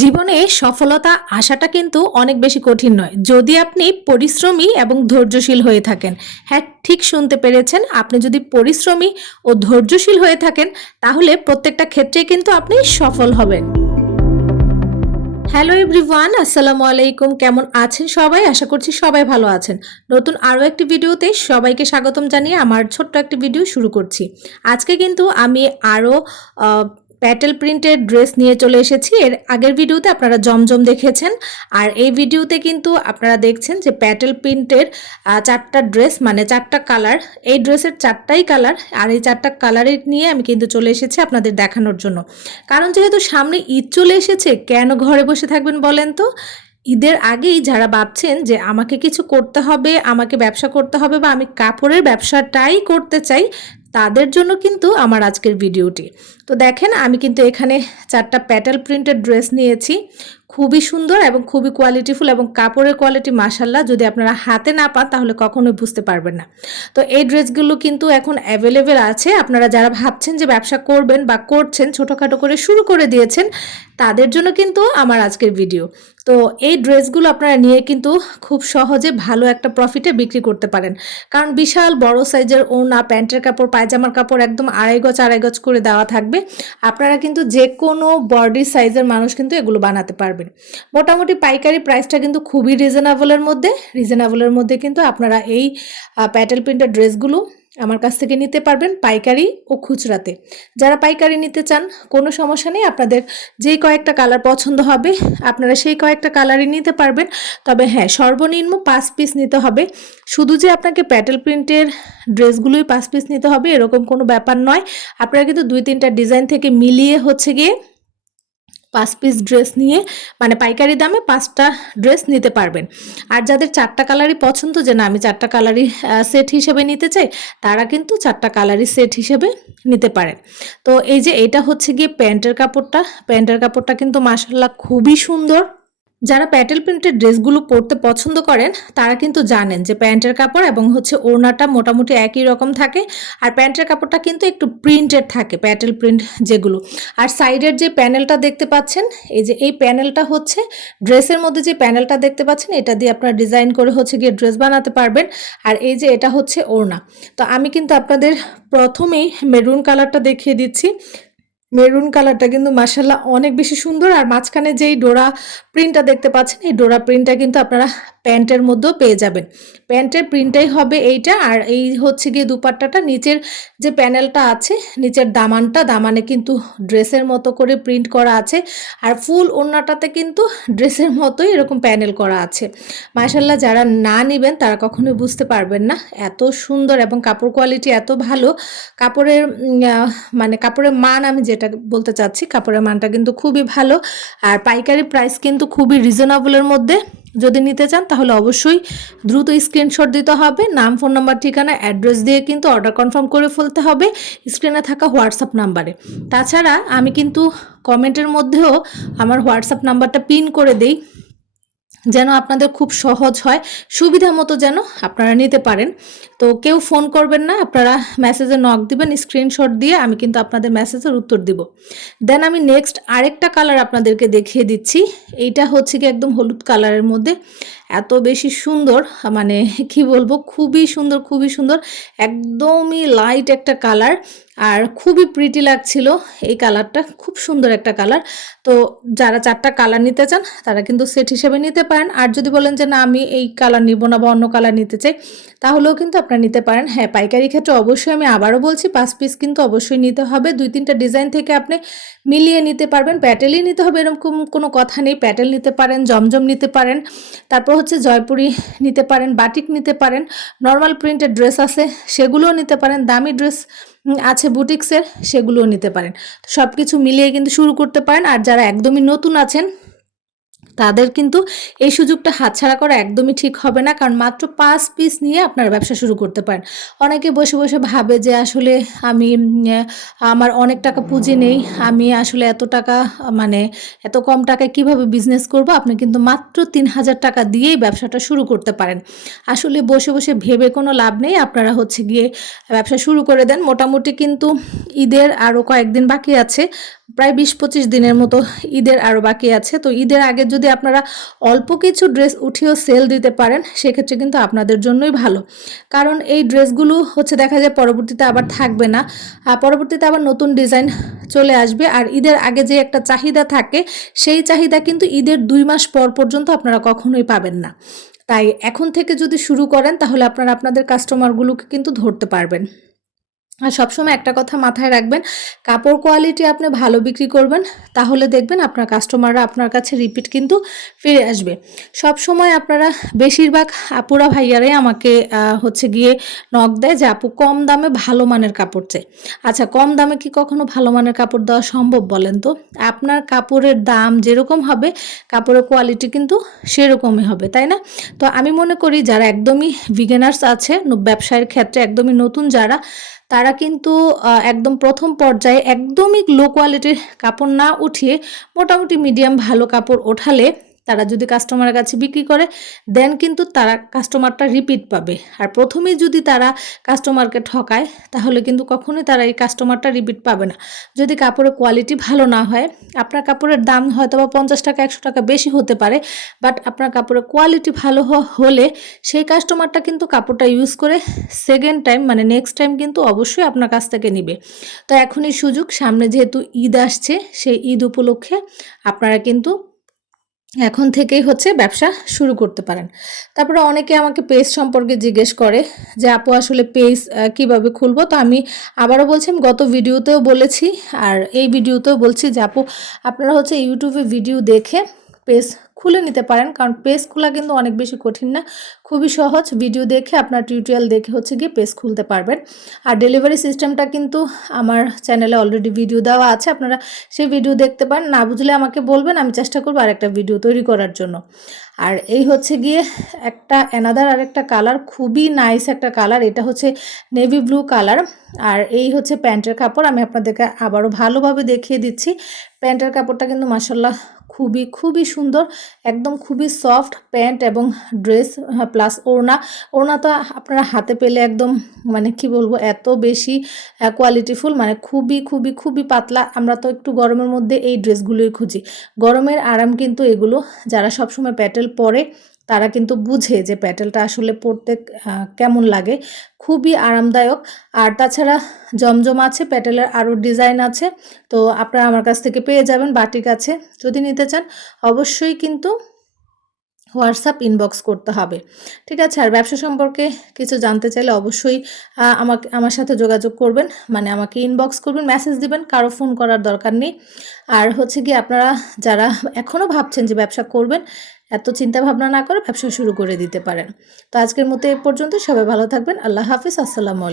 জীবনে সফলতা আসাটা কিন্তু অনেক বেশি কঠিন নয় যদি আপনি পরিশ্রমী এবং ধৈর্যশীল হয়ে থাকেন। হ্যাঁ, ঠিক শুনতে পেরেছেন। আপনি যদি পরিশ্রমী ও ধৈর্যশীল হয়ে থাকেন তাহলে প্রত্যেকটা ক্ষেত্রে কিন্তু আপনি সফল হবেন। হ্যালো এভরিওয়ান, আসসালামু আলাইকুম। কেমন আছেন সবাই? আশা করছি সবাই ভালো আছেন। নতুন আরও একটি ভিডিওতে সবাইকে স্বাগতম জানিয়ে আমার ছোট্ট একটি ভিডিও শুরু করছি। আজকে কিন্তু আমি আরও প্যাটেল প্রিন্টের ড্রেস নিয়ে চলে এসেছি। এর আগের ভিডিওতে আপনারা জমজম দেখেছেন, আর এই ভিডিওতে কিন্তু আপনারা দেখছেন যে প্যাটেল প্রিন্টের চারটা ড্রেস, মানে চারটা কালার। এই ড্রেসের চারটাই কালার, আর এই চারটা কালারের নিয়ে আমি কিন্তু চলে এসেছি আপনাদের দেখানোর জন্য। কারণ যেহেতু সামনে ঈদ চলে এসেছে, কেন ঘরে বসে থাকবেন বলেন তো? ঈদের আগেই যারা ভাবছেন যে আমাকে কিছু করতে হবে, আমাকে ব্যবসা করতে হবে, বা আমি কাপড়ের ব্যবসাটাই করতে চাই, তাদের জন্য কিন্তু আমার আজকের ভিডিওটি। তো দেখেন, আমি কিন্তু এখানে চারটা প্যাটেল প্রিন্টেড ড্রেস নিয়েছি। খুবই সুন্দর এবং খুবই কোয়ালিটিফুল, এবং কাপড়ের কোয়ালিটি মাশাল্লাহ, যদি আপনারা হাতে না পান তাহলে কখনোই বুঝতে পারবেন না। তো এই ড্রেসগুলো কিন্তু এখন অ্যাভেলেবেল আছে। আপনারা যারা ভাবছেন যে ব্যবসা করবেন বা করছেন, ছোটোখাটো করে শুরু করে দিয়েছেন, তাদের জন্য কিন্তু আমার আজকের ভিডিও। তো এই ড্রেসগুলো আপনারা নিয়ে কিন্তু খুব সহজে ভালো একটা প্রফিটে বিক্রি করতে পারেন। কারণ বিশাল বড় সাইজের ওড়না, প্যান্টের কাপড়, পায়জামার কাপড় একদম আড়াই গজ করে দেওয়া থাকবে। আপনারা কিন্তু যে কোনো বডি সাইজের মানুষ কিন্তু এগুলো বানাতে পারবেন। মোটামুটি পাইকারি প্রাইসটা কিন্তু খুবই রিজনেবলের মধ্যে কিন্তু আপনারা এই প্যাটেল প্রিন্টের ড্রেসগুলো আমার কাছ থেকে নিতে পারবেন, পাইকারি ও খুচরাতে। যারা পাইকারি নিতে চান কোনো সমস্যা নেই, আপনাদের যেই কয়েকটা কালার পছন্দ হবে আপনারা সেই কয়েকটা কালারই নিতে পারবেন। তবে হ্যাঁ, সর্বনিম্ন 5 পিস নিতে হবে। শুধু যে আপনাকে প্যাটেল প্রিন্টের ড্রেসগুলোই 5 পিস নিতে হবে এরকম কোনো ব্যাপার নয়। আপনারা কিন্তু 2-3টা ডিজাইন থেকে মিলিয়ে গিয়ে 5 পিস ড্রেস নিয়ে, মানে পাইকারি দামে 5টা ড্রেস নিতে পারবেন। আর যাদের 4টা কালারই পছন্দ, যে না আমি 4টা কালারই সেট হিসেবে নিতে চাই, তারা কিন্তু 4টা কালারই সেট হিসেবে নিতে পারেন। তো এই যে এটা হচ্ছে গিয়ে প্যান্টের কাপড়টা কিন্তু মাশাআল্লাহ খুবই সুন্দর। যারা প্যাটেল প্রিন্টের ড্রেসগুলো পরতে পছন্দ করেন তারা কিন্তু জানেন যে প্যান্টের কাপড় এবং ওড়নাটা মোটামুটি একই রকম থাকে। আর প্যান্টের কাপড়টা কিন্তু একটু প্রিন্টেড থাকে, প্যাটেল প্রিন্ট যেগুলো। আর সাইডের যে প্যানেলটা দেখতে পাচ্ছেন, এই প্যানেলটা হচ্ছে ড্রেসের মধ্যে যে প্যানেলটা দেখতে পাচ্ছেন, এটা দিয়ে আপনারা ডিজাইন করে গিয়ে ড্রেস বানাতে পারবেন। আর এই যে এটা হচ্ছে ওড়না। তো আমি কিন্তু আপনাদের প্রথমেই মেরুন কালারটা দেখিয়ে দিচ্ছি। মেরুন কালারটা কিন্তু মাশাআল্লাহ অনেক বেশি সুন্দর। আর মাঝখানে যেই ডোরা প্রিন্টটা দেখতে পাচ্ছেন, এই ডোরা প্রিন্টটা কিন্তু আপনারা প্যান্টের মধ্যেও পেয়ে যাবেন। প্যান্টের প্রিন্টটাই হবে এইটা। আর এই হচ্ছে গিয়ে দুপাট্টাটা, নিচের যে প্যানেলটা আছে, নিচের দামানে কিন্তু ড্রেসের মতো করে প্রিন্ট করা আছে। আর ফুল ওড়নাটাতে কিন্তু ড্রেসের মতোই এরকম প্যানেল করা আছে। মাশাআল্লাহ, যারা না নেবেন তারা কখনোই বুঝতে পারবেন না, এত সুন্দর এবং কাপড় কোয়ালিটি এত ভালো। কাপড়ের মানে কাপড়ের মান, আমি যেটা বলতে চাচ্ছি, কাপড়ের মানটা কিন্তু খুবই ভালো। আর পাইকারি প্রাইস কিন্তু খুবই রিজনেবলের মধ্যে। যদি নিতে চান তাহলে অবশ্যই দ্রুত স্ক্রিনশট দিতে হবে, নাম, ফোন নাম্বার, ঠিকানা, অ্যাড্রেস দিয়ে কিন্তু অর্ডার কনফার্ম করে ফেলতে হবে স্ক্রিনে থাকা হোয়াটসঅ্যাপ নাম্বারে। তাছাড়া আমি কিন্তু কমেন্টের মধ্যেও আমার হোয়াটসঅ্যাপ নাম্বারটা পিন করে দেই, যেন আপনাদের খুব সহজ হয়, সুবিধা মতো যেন আপনারা নিতে পারেন। তো কেউ ফোন করবেন না, আপনারা মেসেজে নক দিবেন স্ক্রিনশট দিয়ে, আমি কিন্তু আপনাদের মেসেজের উত্তর দিব। দেন আমি নেক্সট আরেকটা কালার আপনাদেরকে দেখিয়ে দিচ্ছি। এইটা হচ্ছে কি একদম হলুদ কালারের মধ্যে, এত বেশি সুন্দর, মানে কি বলবো, খুবই সুন্দর, একদমই লাইট একটা কালার। আর খুবই প্রিটি লাগছিল এই কালারটা, খুব সুন্দর একটা কালার। তো যারা 4টা কালার নিতে চান তারা কিন্তু সেট হিসেবে নিতে পারেন। আর যদি বলেন যে না আমি এই কালার নিব না বা অন্য কালার নিতে চাই, তাহলেও কিন্তু আপনারা নিতে পারেন। হ্যাঁ, পাইকারি ক্ষেত্রে অবশ্যই আমি আবারও বলছি 5 পিস কিন্তু অবশ্যই নিতে হবে। 2-3টা ডিজাইন থেকে আপনি মিলিয়ে নিতে পারবেন। প্যাটেলই নিতে হবে এরকম কোনো কথা নেই, প্যাটেল নিতে পারেন, জমজম নিতে পারেন, তারপর জয়পুরি নিতে পারেন, বাটিক নিতে পারেন, নর্মাল প্রিন্টের ড্রেস আছে সেগুলোও নিতে পারেন, দামি ড্রেস আছে বুটিক্সের সেগুলোও নিতে পারেন। সব কিছু মিলিয়ে কিন্তু শুরু করতে পারেন। আর যারা একদমই নতুন আছেন তাদের কিন্তু এই সুযোগটা হাতছাড়া করা একদমই ঠিক হবে না, কারণ মাত্র 5 পিস নিয়ে আপনারা ব্যবসা শুরু করতে পারেন। অনেকে বসে বসে ভাবে যে আসলে আমি আমার অনেক টাকা পুঁজি নেই, আমি আসলে এত টাকা, মানে এত কম টাকায় কিভাবে বিজনেস করব। আপনি কিন্তু মাত্র 3000 টাকা দিয়েই ব্যবসাটা শুরু করতে পারেন। আসলে বসে বসে ভেবে কোনো লাভ নেই, আপনারা গিয়ে ব্যবসা শুরু করে দেন। মোটামুটি কিন্তু ঈদের আরও কয়েকদিন বাকি আছে, প্রায় 20-25 দিনের মতো ঈদের আরও বাকি আছে। তো ঈদের আগে যদি আপনারা অল্প কিছু ড্রেস উঠিয়েও সেল দিতে পারেন সেক্ষেত্রে কিন্তু আপনাদের জন্যই ভালো। কারণ এই ড্রেসগুলো হচ্ছে দেখা যায় পরবর্তীতে আবার থাকবে না, পরবর্তীতে আবার নতুন ডিজাইন চলে আসবে। আর ঈদের আগে যে একটা চাহিদা থাকে সেই চাহিদা কিন্তু ঈদের 2 মাস পর পর্যন্ত আপনারা কখনোই পাবেন না। তাই এখন থেকে যদি শুরু করেন তাহলে আপনারা আপনাদের কাস্টমারগুলোকে কিন্তু ধরতে পারবেন। আর সবসময় একটা কথা মাথায় রাখবেন, কাপড় কোয়ালিটি আপনি ভালো বিক্রি করবেন তাহলে দেখবেন আপনার কাস্টমাররা আপনার কাছে রিপিট কিন্তু ফিরে আসবে। সবসময় আপনারা বেশিরভাগ আপুরা ভাইয়ারাই আমাকে হচ্ছে গিয়ে নক দেয় যে আপু কম দামে ভালো মানের কাপড় চাই। আচ্ছা, কম দামে কি কখনো ভালো মানের কাপড় দেওয়া সম্ভব বলেন তো? আপনার কাপড়ের দাম যেরকম হবে কাপড়ের কোয়ালিটি কিন্তু সেরকমই হবে, তাই না? তো আমি মনে করি যারা একদমই বিগিনার্স আছে, ব্যবসায়ের ক্ষেত্রে একদমই নতুন যারা, তারা কিন্তু একদম প্রথম পর্যায়ে একদমই লো কোয়ালিটির কাপড় না উঠিয়ে মোটামুটি মিডিয়াম ভালো কাপড় ওঠালে তারা যদি কাস্টমারের কাছে বিক্রি করে দেন কিন্তু তারা কাস্টমারটা রিপিট পাবে। আর প্রথমেই যদি তারা কাস্টমারকে ঠকায় তাহলে কিন্তু কখনোই তারা এই কাস্টমারটা রিপিট পাবে না। যদি কাপড়ের কোয়ালিটি ভালো না হয়, আপনার কাপড়ের দাম হয়তো বা 50 টাকা 100 টাকা বেশি হতে পারে, বাট আপনার কাপড়ের কোয়ালিটি ভালো হলে সেই কাস্টমারটা কিন্তু কাপড়টা ইউজ করে সেকেন্ড টাইম মানে নেক্সট টাইম কিন্তু অবশ্যই আপনার কাছ থেকে নিবে। তো এখনই সুযোগ, সামনে যেহেতু ঈদ আসছে সেই ঈদ উপলক্ষে আপনারা কিন্তু এখন থেকেই হচ্ছে ব্যবসা শুরু করতে পারেন। তারপরে অনেকে আমাকে পেজ সম্পর্কে জিজ্ঞেস করে যে আপু আসলে পেজ কিভাবে খুলবো? তো আমি আবারও বলছি, আমি গত ভিডিওতেও বলেছি আর এই ভিডিওতেও বলছি যে আপু আপনারা হচ্ছে ইউটিউবে ভিডিও দেখে পেজ খুলে নিতে পারেন, কারণ পেজ খোলা কিন্তু অনেক বেশি কঠিন না, খুবই সহজ। ভিডিও দেখে আপনার টিউটোরিয়াল দেখে হচ্ছে গিয়ে পেজ খুলতে পারবেন। আর ডেলিভারি সিস্টেমটা কিন্তু আমার চ্যানেলে অলরেডি ভিডিও দেওয়া আছে, আপনারা সেই ভিডিও দেখতে পারেন। না বুঝলে আমাকে বলবেন, আমি চেষ্টা করবো আরেকটা ভিডিও তৈরি করার জন্য। আর এই হচ্ছে গিয়ে একটা অ্যানাদার আরেকটা কালার, খুবই নাইস একটা কালার, এটা হচ্ছে নেভি ব্লু কালার। আর এই হচ্ছে প্যান্টের কাপড়, আমি আপনাদেরকে আবারও ভালোভাবে দেখিয়ে দিচ্ছি। প্যান্টের কাপড়টা কিন্তু মাশাআল্লাহ খুবই খুবই সুন্দর, একদম খুবই সফট প্যান্ট এবং ড্রেস প্লাস ওড়না তো আপনারা হাতে পেলে একদম মানে কি বলবো, এত বেশি কোয়ালিটিফুল, মানে খুবই খুবই খুবই পাতলা। আমরা তো একটু গরমের মধ্যে এই ড্রেসগুলোই খুঁজি, গরমের আরাম কিন্তু এগুলো। যারা সবসময় প্যাটেল পরে তারা কিন্তু বুঝে যে প্যাটেলটা আসলে পরতে কেমন লাগে, খুবই আরামদায়ক। আর তাছাড়া জমজম আছে, প্যাটেলের আরও ডিজাইন আছে, তো আপনারা আমার কাছ থেকে পেয়ে যাবেন। বাটিক আছে, যদি নিতে চান অবশ্যই কিন্তু হোয়াটসঅ্যাপ ইনবক্স করতে হবে, ঠিক আছে? আর ব্যবসা সম্পর্কে কিছু জানতে চাইলে অবশ্যই আমার সাথে যোগাযোগ করবেন, মানে আমাকে ইনবক্স করবেন, মেসেজ দিবেন, কারো ফোন করার দরকার নেই। আর হচ্ছে কি আপনারা যারা এখনও ভাবছেন যে ব্যবসা করবেন, এত চিন্তা ভাবনা না করে ব্যবসা শুরু করে দিতে পারেন। তো আজকের মতো এ পর্যন্ত, সবাই ভালো থাকবেন, আল্লাহ হাফিজ, আসসালামু আলাইকুম।